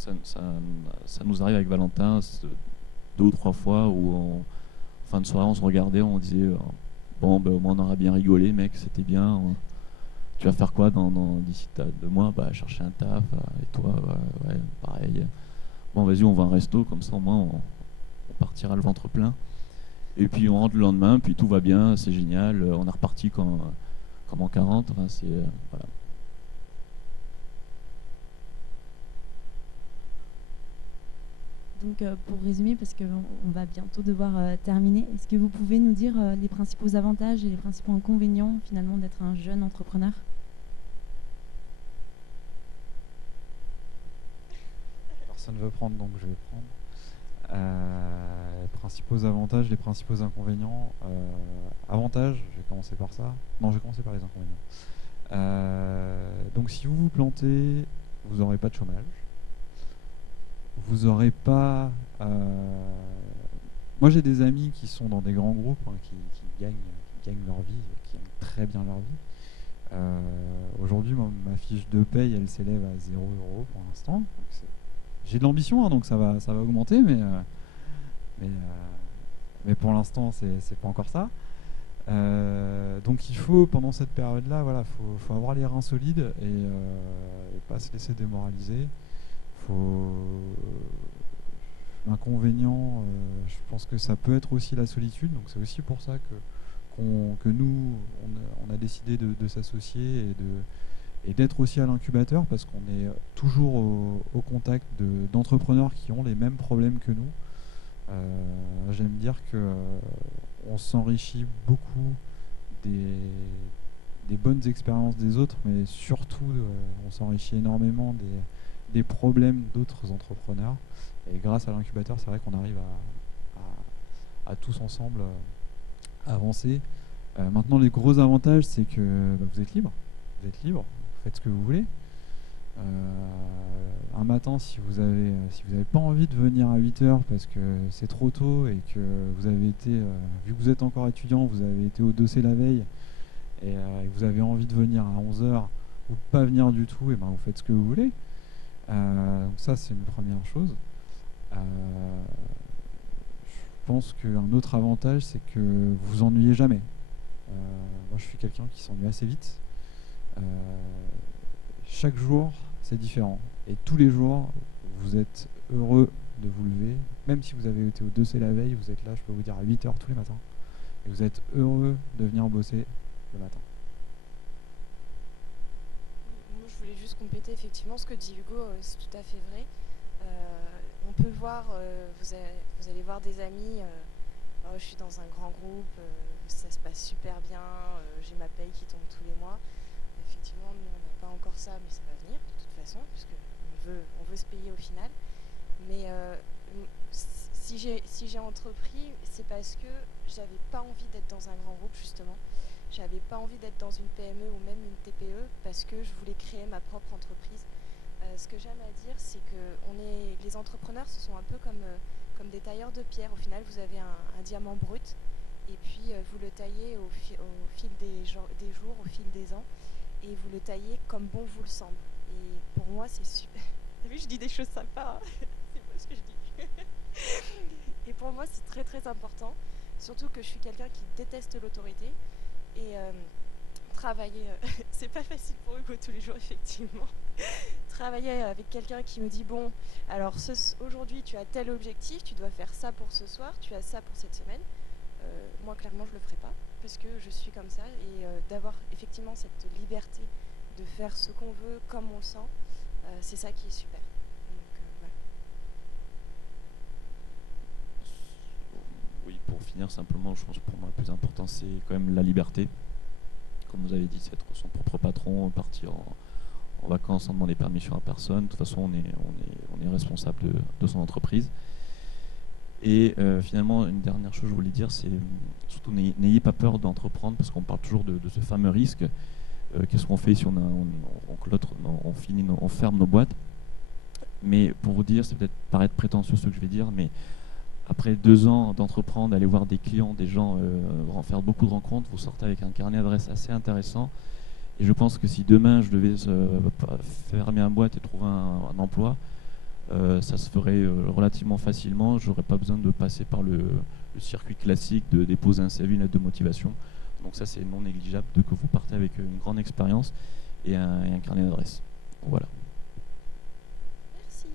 ça nous arrive avec Valentin 2 ou 3 fois où en fin de soirée on se regardait, on disait bon au moins on aura bien rigolé mec, c'était bien. Tu vas faire quoi d'ici 2 mois? Chercher un taf. Et toi? Ouais, pareil. Bon vas-y, on va à un resto, comme ça au moins on partira le ventre plein. Et puis on rentre le lendemain, puis tout va bien, c'est génial, on est reparti comme en 40. Enfin, voilà. Donc pour résumer, parce qu'on va bientôt devoir terminer, est-ce que vous pouvez nous dire les principaux avantages et les principaux inconvénients finalement d'être un jeune entrepreneur? Personne ne veut prendre, donc je vais prendre. Les principaux avantages, les principaux inconvénients. Avantages, je vais commencer par ça. Non, je vais commencer par les inconvénients. Donc si vous vous plantez, vous n'aurez pas de chômage. Vous n'aurez pas moi j'ai des amis qui sont dans des grands groupes, hein, qui gagnent leur vie, qui gagnent très bien leur vie. Aujourd'hui, ma fiche de paye, elle s'élève à 0 € pour l'instant. Donc j'ai de l'ambition, hein, donc ça va augmenter, mais pour l'instant, c'est pas encore ça. Donc il faut, pendant cette période-là, voilà, faut avoir les reins solides et pas se laisser démoraliser. L'inconvénient, je pense que ça peut être aussi la solitude, donc c'est aussi pour ça que nous, on a décidé de s'associer et d'être aussi à l'incubateur, parce qu'on est toujours au contact d'entrepreneurs qui ont les mêmes problèmes que nous. J'aime dire qu'on s'enrichit beaucoup des bonnes expériences des autres, mais surtout on s'enrichit énormément des problèmes d'autres entrepreneurs. Et grâce à l'incubateur, c'est vrai qu'on arrive à tous ensemble avancer. Maintenant, les gros avantages, c'est que vous êtes libre. Vous êtes libre, vous faites ce que vous voulez. Un matin, si vous avez pas envie de venir à 8 h parce que c'est trop tôt et que vous avez été, vu que vous êtes encore étudiant, vous avez été au dossier la veille et que vous avez envie de venir à 11 h ou pas venir du tout, et ben vous faites ce que vous voulez. Donc ça, c'est une première chose. Je pense qu'un autre avantage, c'est que vous vous ennuyez jamais. Moi, je suis quelqu'un qui s'ennuie assez vite. Chaque jour, c'est différent. Et tous les jours, vous êtes heureux de vous lever. Même si vous avez été au dossier la veille, vous êtes là, je peux vous dire, à 8 h tous les matins. Et vous êtes heureux de venir bosser le matin. Moi, je voulais juste compléter effectivement ce que dit Hugo, c'est tout à fait vrai. On peut voir, vous allez voir des amis, oh, je suis dans un grand groupe, ça se passe super bien, j'ai ma paye qui tombe tous les mois. Effectivement, nous, on n'a pas encore ça, mais ça va venir de toute façon, puisque on veut se payer au final. Mais si j'ai entrepris, c'est parce que j'avais pas envie d'être dans un grand groupe, justement. J'avais pas envie d'être dans une PME ou même une TPE, parce que je voulais créer ma propre entreprise. Ce que j'aime à dire, c'est que les entrepreneurs, ce sont un peu comme des tailleurs de pierre. Au final, vous avez un diamant brut, et puis vous le taillez au fil des jours, au fil des ans, et vous le taillez comme bon vous le semble. Et pour moi, c'est super. T'as vu, je dis des choses sympas, hein. C'est pas ce que je dis. Et pour moi, c'est très très important, surtout que je suis quelqu'un qui déteste l'autorité, et travailler, c'est pas facile pour Hugo tous les jours, effectivement. Travailler avec quelqu'un qui me dit, bon, alors aujourd'hui tu as tel objectif, tu dois faire ça pour ce soir, tu as ça pour cette semaine. Moi, clairement, je le ferai pas, parce que je suis comme ça, et d'avoir effectivement cette liberté de faire ce qu'on veut, comme on le sent, c'est ça qui est super. Donc, voilà. Oui, pour finir, simplement, je pense que pour moi, le plus important, c'est quand même la liberté. Comme vous avez dit, c'est être son propre patron, partir en vacances sans demander permission à personne. De toute façon, on est responsable de son entreprise. Et finalement, une dernière chose que je voulais dire, c'est surtout n'ayez pas peur d'entreprendre, parce qu'on parle toujours de ce fameux risque. Qu'est-ce qu'on fait si on ferme nos boîtes? Mais pour vous dire, c'est peut-être paraître prétentieux ce que je vais dire, mais après 2 ans d'entreprendre, d'aller voir des clients, des gens, faire beaucoup de rencontres, vous sortez avec un carnet d'adresses assez intéressant. Et je pense que si demain je devais fermer une boîte et trouver un emploi, ça se ferait relativement facilement. Je n'aurais pas besoin de passer par le circuit classique de déposer un CV, une lettre de motivation. Donc ça, c'est non négligeable que vous partez avec une grande expérience et un carnet d'adresses. Voilà. Merci.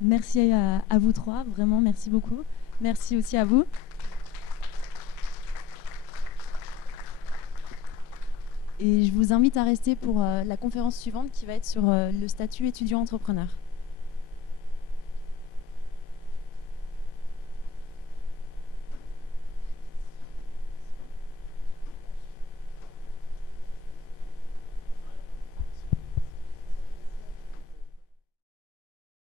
Merci à vous trois, vraiment, merci beaucoup. Merci aussi à vous. Et je vous invite à rester pour la conférence suivante qui va être sur le statut étudiant-entrepreneur.